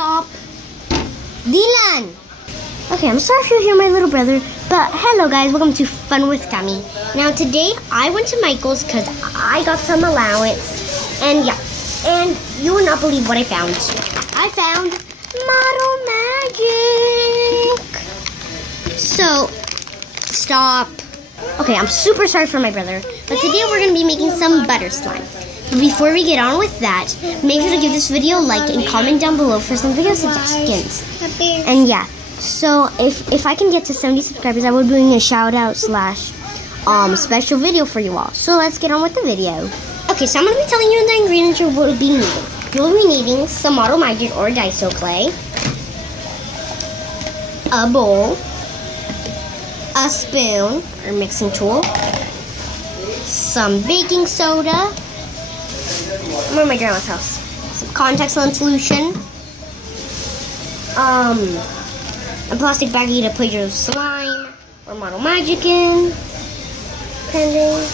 Stop. Dylan! Okay, I'm sorry if you hear my little brother, but hello guys, welcome to Fun with Tammy. Now today, I went to Michael's because I got some allowance. And yeah, and you will not believe what I found. I found Model Magic! So, stop. Okay, I'm super sorry for my brother, but today we're going to be making some butter slime. But before we get on with that, make sure to give this video a like and comment down below for some video suggestions. And yeah, so if I can get to 70 subscribers, I will be doing a shout out / special video for you all. So let's get on with the video. Okay, so I'm going to be telling you the ingredients you will be needing. You'll be needing some Model Magic or Daiso clay, a bowl, a spoon or mixing tool, some baking soda, I'm at my grandma's house, some contact lens solution, a plastic baggie to put your slime or Model Magic in, pending,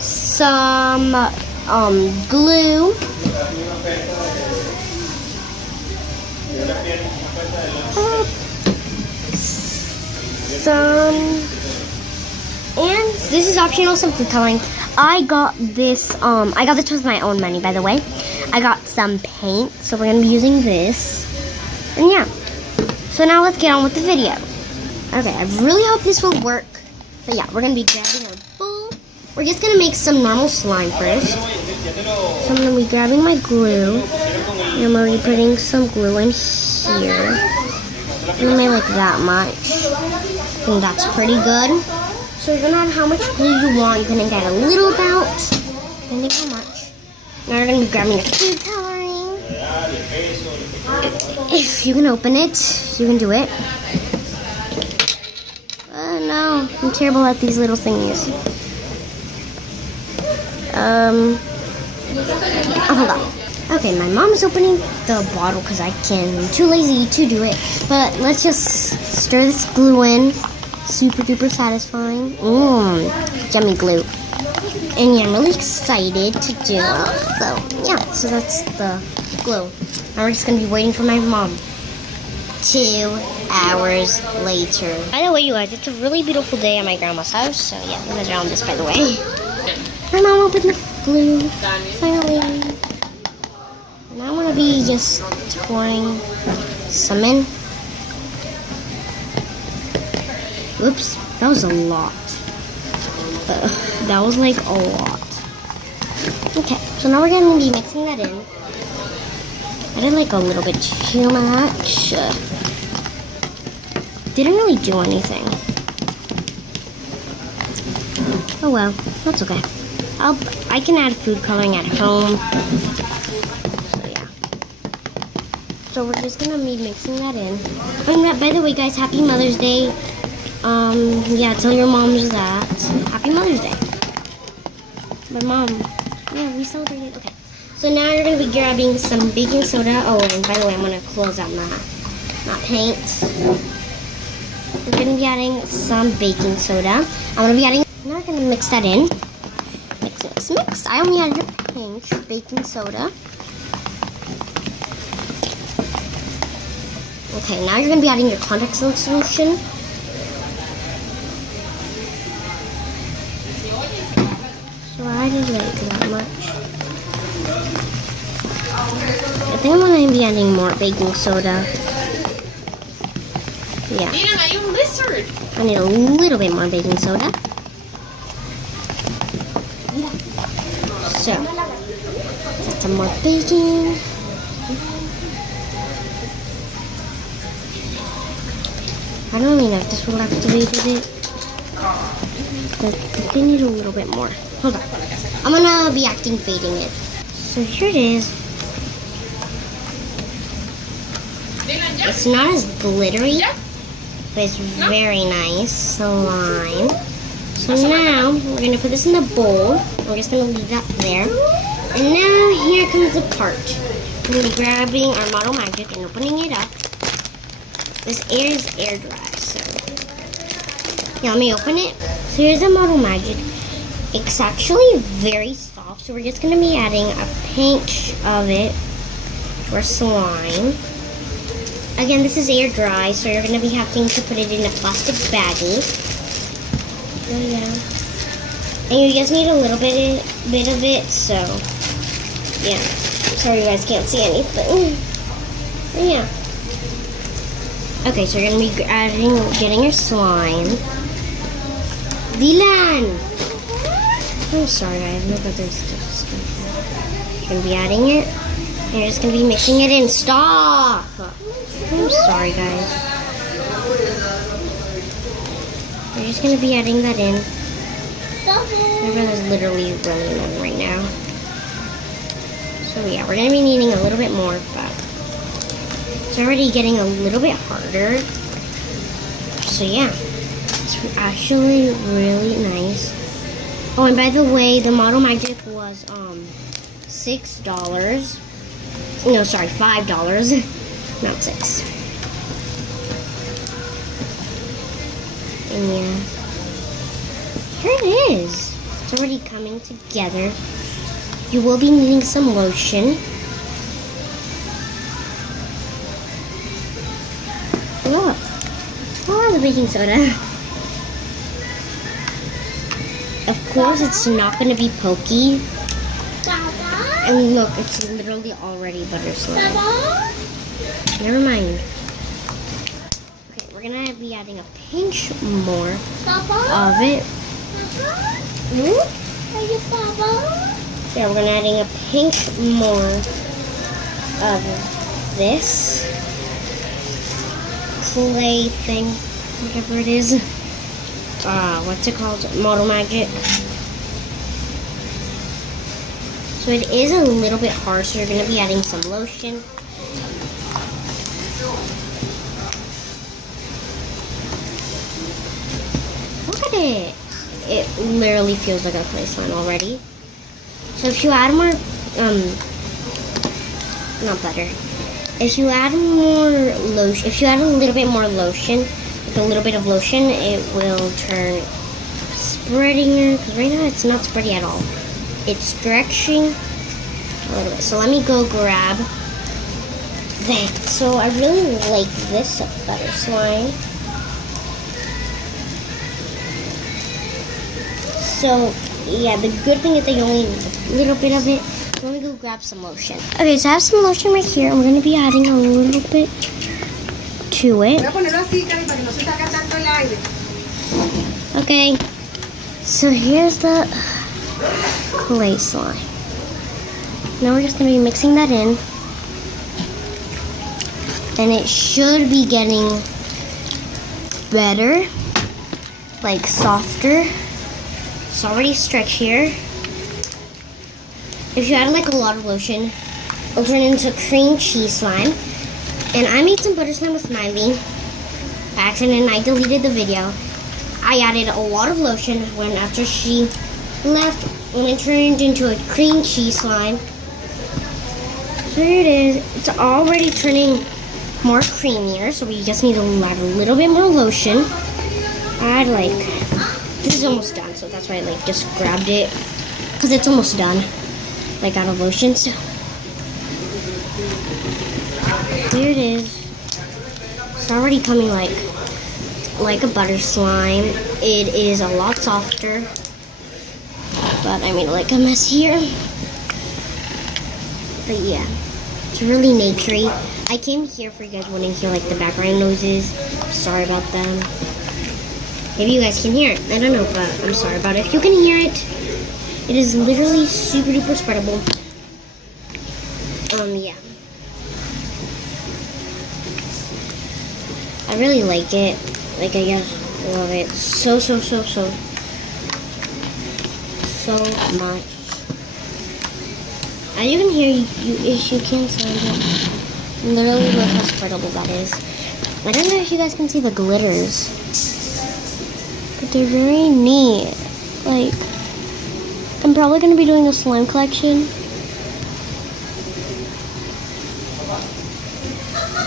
some glue, and this is optional, some food coloring. I got this with my own money, by the way. I got some paint, so we're gonna be using this. And yeah, so now let's get on with the video. Okay, I really hope this will work. But yeah, we're gonna be grabbing our bowl. We're just gonna make some normal slime first. So I'm gonna be grabbing my glue, and I'm already putting some glue in here. And I like that much. I think that's pretty good. So you're gonna add how much glue you want. You're gonna add a little amount, depending how much. Now you're gonna be grabbing your food coloring. If you can open it, you can do it. No, I'm terrible at these little thingies. Oh, hold on. Okay, my mom's opening the bottle because I'm too lazy to do it. But let's just stir this glue in. Super duper satisfying. Yummy glue. And yeah, I'm really excited to do it. So yeah, so that's the glue. Now we're just gonna be waiting for my mom. 2 hours later. By the way, you guys, it's a really beautiful day at my grandma's house. So yeah, you guys are on this, by the way. My mom opened the glue. Finally. Now I'm gonna be just pouring some in. Oops, that was a lot. That was like a lot. Okay, so now we're gonna be mixing that in. I did like a little bit too much. Didn't really do anything. Oh well, that's okay. I can add food coloring at home. So yeah. So we're just gonna be mixing that in. And by the way, guys, happy Mother's Day. Yeah, tell your moms that. Happy Mother's Day. My mom. Yeah, we celebrated. Okay. So now you're going to be grabbing some baking soda. Oh, and by the way, I'm going to close out my paint. We're going to be adding some baking soda. I'm going to be adding, now we're going to mix that in. Mix. I only added a pinch of baking soda. Okay, now you're going to be adding your contact lens solution. So I didn't like that much. I think I'm going to be adding more baking soda. Yeah. I need a little bit more baking soda. So, add some more baking. I don't really know if this will activate it. But I think I need a little bit more. Hold on. I'm gonna be activating it. So here it is. It's not as glittery, but it's very nice slime. So now we're gonna put this in the bowl. We're just gonna leave that there. And now here comes the part. We're gonna be grabbing our Model Magic and opening it up. This is air dry, so yeah, let me open it. So here's the Model Magic. It's actually very soft. So we're just going to be adding a pinch of it for slime. Again, this is air dry, so you're going to be having to put it in a plastic baggie. Oh yeah. And you just need a little bit of it, so yeah. Sorry you guys can't see anything. But yeah. Okay, so you're going to be getting your slime. Dylan! I'm sorry guys, my brother's just going to be adding it. And you're just going to be mixing it in. Stop! I'm sorry guys. We're just going to be adding that in. My brother's literally really annoying right now. So yeah, we're going to be needing a little bit more, but it's already getting a little bit harder. So yeah, it's actually really nice. Oh, and by the way, the Model Magic was $6. No, sorry, $5. Not 6. And yeah, here it is. It's already coming together. You will be needing some lotion. Look. Oh, the baking soda. Of course, it's not going to be pokey. And look, it's literally already butter slime. Never mind. Okay, we're going to be adding a pinch more of it. Yeah, we're going to adding a pinch more of this clay thing, whatever it is. What's it called? Model Magic. So it is a little bit hard, so you're going to be adding some lotion. Look at it. It literally feels like a clay slime already. So if you add more, not butter. If you add more lotion, if you add a little bit more lotion, like a little bit of lotion, it will turn spreadier. Because right now it's not spready at all. It's stretching a little bit. So let me go grab that. So I really like this butter slime. So yeah, the good thing is that you only need a little bit of it. So let me go grab some lotion. Okay, so I have some lotion right here. I'm going to be adding a little bit to it. Okay, so here's the clay slime. Now we're just going to be mixing that in. And it should be getting better, like softer. It's already stretchier. If you add like a lot of lotion, it'll turn into cream cheese slime. And I made some butter slime with Smiley by accident and I deleted the video. I added a lot of lotion when after she left, and it turned into a cream cheese slime. So here it is. It's already turning more creamier, so we just need to add a little bit more lotion. Add like, this is almost done, so that's why I like just grabbed it, because it's almost done, like out of lotion. So here it is. It's already coming like a butter slime. It is a lot softer, but I made like a mess here. But yeah, it's really naturey. I came here for you guys wouldn't hear like the background noises. Sorry about them. Maybe you guys can hear it. I don't know, but I'm sorry about it. If you can hear it, it is literally super duper spreadable. Yeah. I really like it. Like, I just love it so much. As you can hear, you can't see it. Literally look how spreadable that is. I don't know if you guys can see the glitters, but they're very neat. Like, I'm probably going to be doing a slime collection.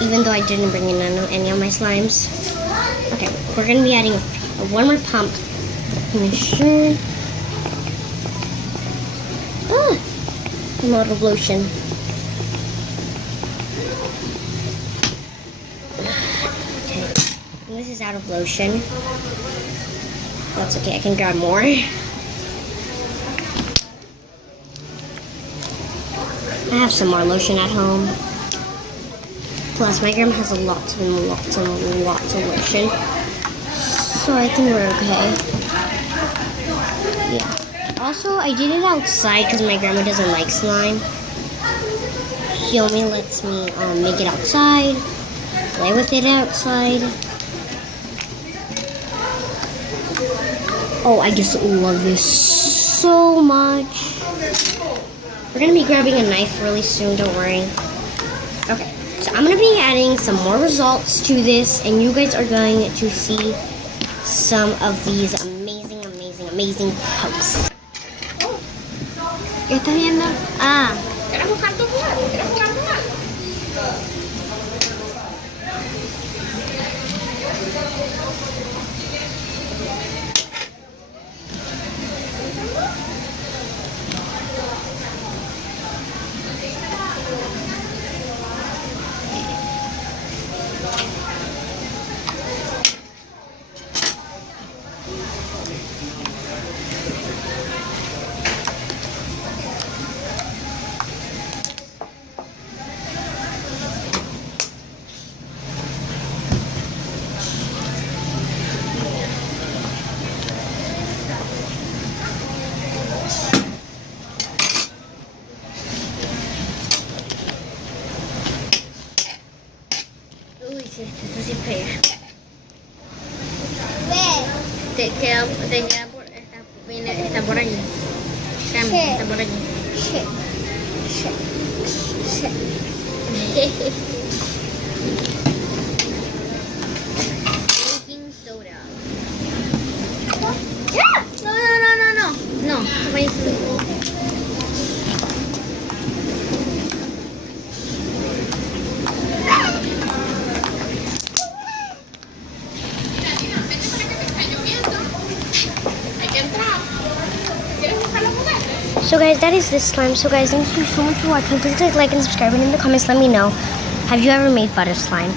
Even though I didn't bring in any of my slimes. Okay, we're going to be adding one more pump. Make sure. Oh, I'm out of lotion. Okay. This is out of lotion. That's okay, I can grab more. I have some more lotion at home. Plus, my grandma has lots and lots and lots of lotion. So I think we're okay. Yeah. Also, I did it outside because my grandma doesn't like slime. She only lets me make it outside, play with it outside. Oh, I just love this so much. We're gonna be grabbing a knife really soon, don't worry. Okay, so I'm gonna be adding some more results to this, and you guys are going to see some of these amazing, amazing, amazing posts. ¿Qué estás viendo? Ah, ¿Quieres buscar tu jugar? ¿Quieres jugar tu jugar? uy, sí, esto sí pega. Te queda por, está por allí. Cami, Sí. está por allí. Shit. Shit. Shit. Baking soda. No. Toma eso. So guys, that is this slime. So guys, thank you so much for watching. Please like and subscribe, and in the comments let me know, have you ever made butter slime?